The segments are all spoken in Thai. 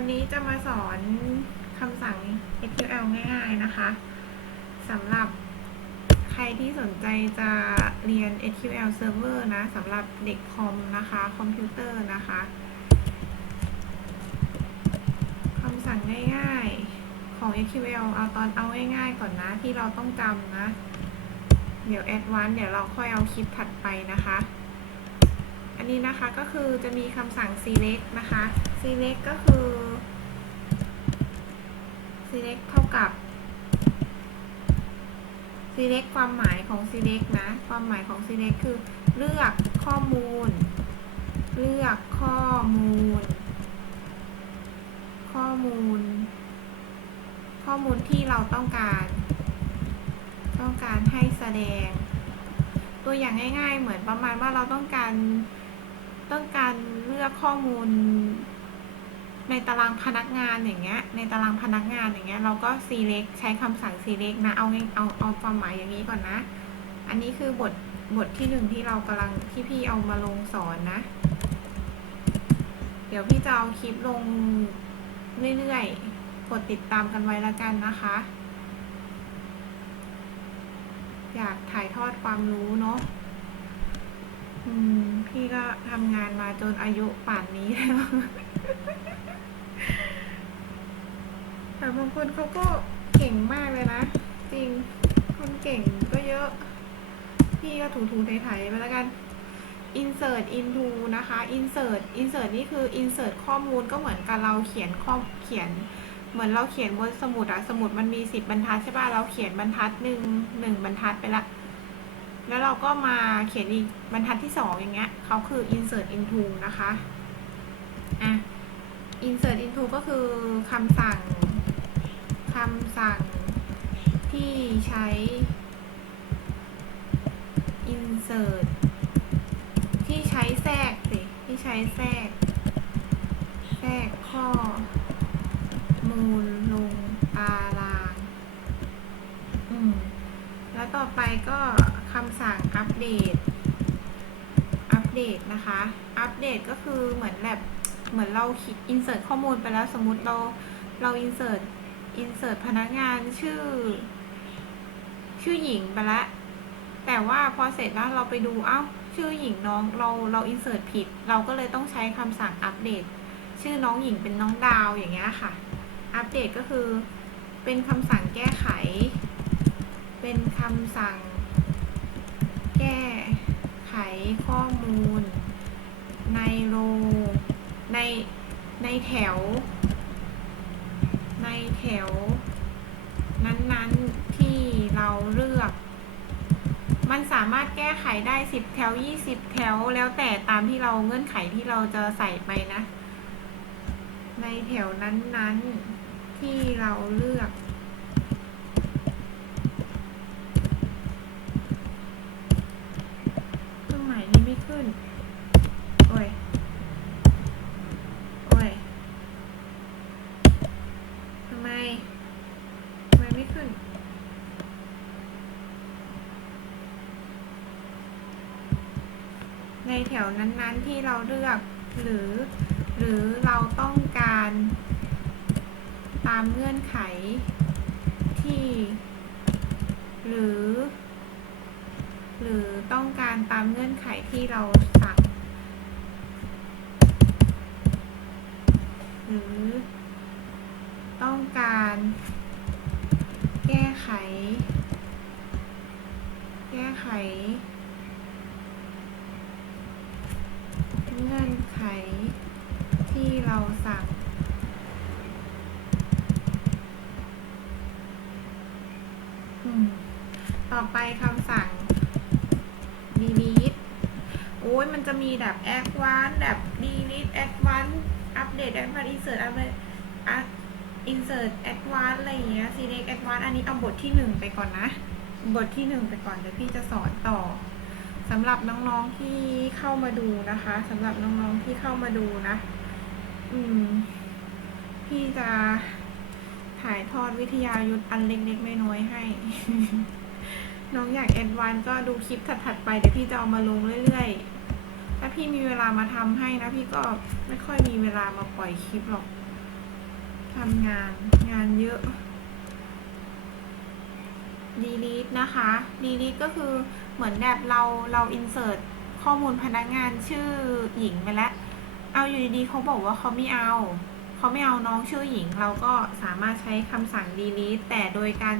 วันนี้จะมาสอนคำสั่ง SQL ง่ายๆนะคะสำหรับใครที่สนใจจะเรียน SQL Server นะสำหรับเด็กคอมนะคะคอมพิวเตอร์นะคะคำสั่งง่ายๆของ SQL เอาตอนเอาง่ายๆก่อนนะที่เราต้องจำนะ เดี๋ยว Advanced เดี๋ยวเราค่อยเอาคลิปถัดไปนะคะอันนี้นะคะก็คือจะมีคำสั่ง select นะคะ select ก็คือ select เท่ากับ select ความหมายของ select นะ ความหมายของ select คือเลือกข้อมูล เลือกข้อมูล ข้อมูล ข้อมูลที่เราต้องการ ต้องการให้แสดง ตัวอย่างง่าย ๆ เหมือนประมาณว่าเราต้องการ ต้องการเลือกข้อมูล ในตารางพนักงานอย่างเงี้ย ในตารางพนักงานอย่างเงี้ย เราก็ select ใช้คำสั่ง select นะ เอาง่าเอาเอาความหมายอย่างนี้ก่อนนะ อันนี้คือบทบทที่หนึ่งที่เรากำลังที่พี่เอามาลงสอนนะ เดี๋ยวพี่จะเอาคลิปลงเรื่อยๆ กดติดตามกันไว้ล้วกันนะคะ อยากถ่ายทอดความรู้เนาะ อืม พี่ก็ทำงานมาจนอายุป่านนี้แล้ว แต่บางคนเขาก็เก่งมากเลยนะ จริง คนเก่งก็เยอะ พี่ก็ถูถูไถๆไปแล้วกัน insert into นะคะ insert insert นี่คือ insert ข้อมูลก็เหมือนกับเราเขียนข้อเขียน เหมือนเราเขียนบนสมุดอะสมุดมันมีสิบบรรทัดใช่ป่ะ เราเขียนบรรทัดหนึ่งหนึ่งบรรทัดไปละ แล้วเราก็มาเขียนอีกบรรทัดที่สองอย่างเงี้ยเขาคือ insert into นะคะอะ insert into ก็คือคำสั่งคำสั่งที่ใช้ insert ที่ใช้แทรกสิที่ใช้แทรก แทรกข้อมูลลงตาราง อืม แล้วต่อไปก็คำสั่งอัปเดต อัปเดตนะคะ อัปเดตก็คือเหมือนแบบ เหมือนเราคิด insert ข้อมูลไปแล้วสมมติเรา เรา insert insert พนักงานชื่อ ชื่อหญิงไปล้วแต่ว่าพอเสร็จแล้วเราไปดู เอ้า ชื่อหญิงน้อง เราเรา insert ผิด เราก็เลยต้องใช้คำสั่งอัปเดต ชื่อน้องหญิงเป็นน้องดาวอย่างเงี้ยค่ะ อัปเดตก็คือเป็นคำสั่งแก้ไข เป็นคำสั่ง แก้ไขข้อมูล ในโรในในแถว ในแถว นั้นๆที่เราเลือก มันสามารถแก้ไขได้สิบแถวยี่สิบแถวแล้วแต่ตามที่เราเงื่อนไขที่เราจะใส่ไปนะ ในแถวนั้นๆที่เราเลือก เครื่องหมายนี้ไม่ ขึ้น โอ้ย โอ้ย ทำไม ทำไมไม่ขึ้น ในแถวนั้นๆที่เราเลือก หรือ หรือเราต้องการตามเงื่อนไขที่ หรือ หรือต้องการตามเงื่อนไขที่เราสั่งหรือต้องการแก้ไข แก้ไข เงื่อนไขที่เราสั่งต่อไปคำสั่ง ยมันจะมีแบบ advance แบบ delete advanced update advanced insert update ah, insert advance อะไรอย่างเงี้ย select advanced อันนี้เอาบทที่หนึ่งไปก่อนนะ บทที่หนึ่งไปก่อนเดี๋ยวพี่จะสอนต่อสำหรับน้องๆที่เข้ามาดูนะคะสำหรับน้องๆที่เข้ามาดูนะ อืม พี่จะถ่ายทอดวิทยายุทธอันเล็กๆน้อยๆให้ น้องอยากแอดวานก็ดูคลิปถัดๆไปเดี๋ยวพี่จะเอามาลงเรื่อยๆ ถ้าพี่มีเวลามาทำให้นะพี่ก็ไม่ค่อยมีเวลามาปล่อยคลิปหรอกทำงานงานเยอะ delete นะคะ delete ก็คือเหมือนแบบเราเรา insert ข้อมูลพนักงานชื่อหญิงไปแล้ว เอาอยู่ดีๆเขาบอกว่าเขาไม่เอาเขาไม่เอาน้องชื่อหญิง เราก็สามารถใช้คำสั่ง delete แต่โดยการ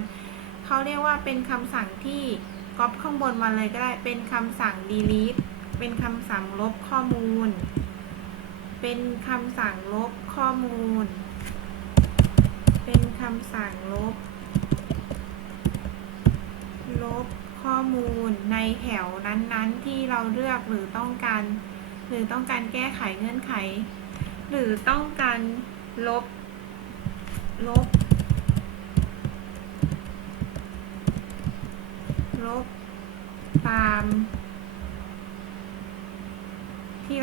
เขาเรียกว่าเป็นคำสั่งที่ก๊อปข้างบนมาเลยก็ได้เป็นคำสั่ง delete เป็นคำสั่งลบข้อมูล เป็นคำสั่งลบข้อมูล เป็นคำสั่งลบ ลบข้อมูลในแถวนั้นๆ ที่เราเลือกหรือต้องการ หรือต้องการแก้ไขเงื่อนไข หรือต้องการลบ ลบ ลบ ตาม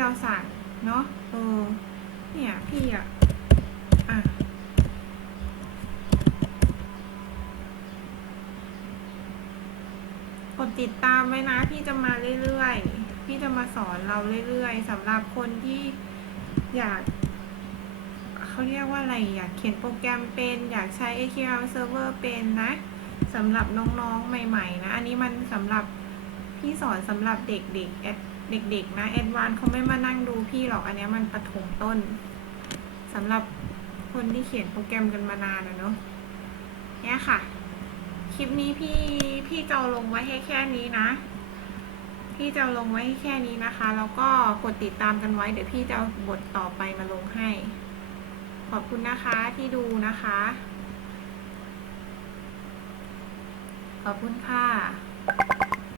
เราสั่งเนาะเออเนี่ยพี่อะอะกดติดตามไว้นะ พี่จะมาเรื่อยๆ พี่จะมาสอนเราเรื่อยๆสำหรับคนที่อยาก เขาเรียกว่าอะไร อยากเขียนโปรแกรมเป็น อยากใช้ SQL Server เป็นนะสำหรับน้องๆใหม่ ๆ นะ อันนี้มันสำหรับพี่สอนสำหรับเด็กๆ เด็กๆ นะแอดวานเขาไม่มานั่งดูพี่หรอกอันนี้มันประถมต้นสำหรับคนที่เขียนโปรแกรมกันมานานนะเนาะเนี่ยค่ะ คลิปนี้พี่พี่จะลงไว้ให้แค่นี้นะ พี่จะลงไว้ให้แค่นี้นะคะ แล้วก็กดติดตามกันไว้ เดี๋ยวพี่จะเอาบทต่อไปมาลงให้ ขอบคุณนะคะที่ดูนะคะ ขอบคุณค่ะ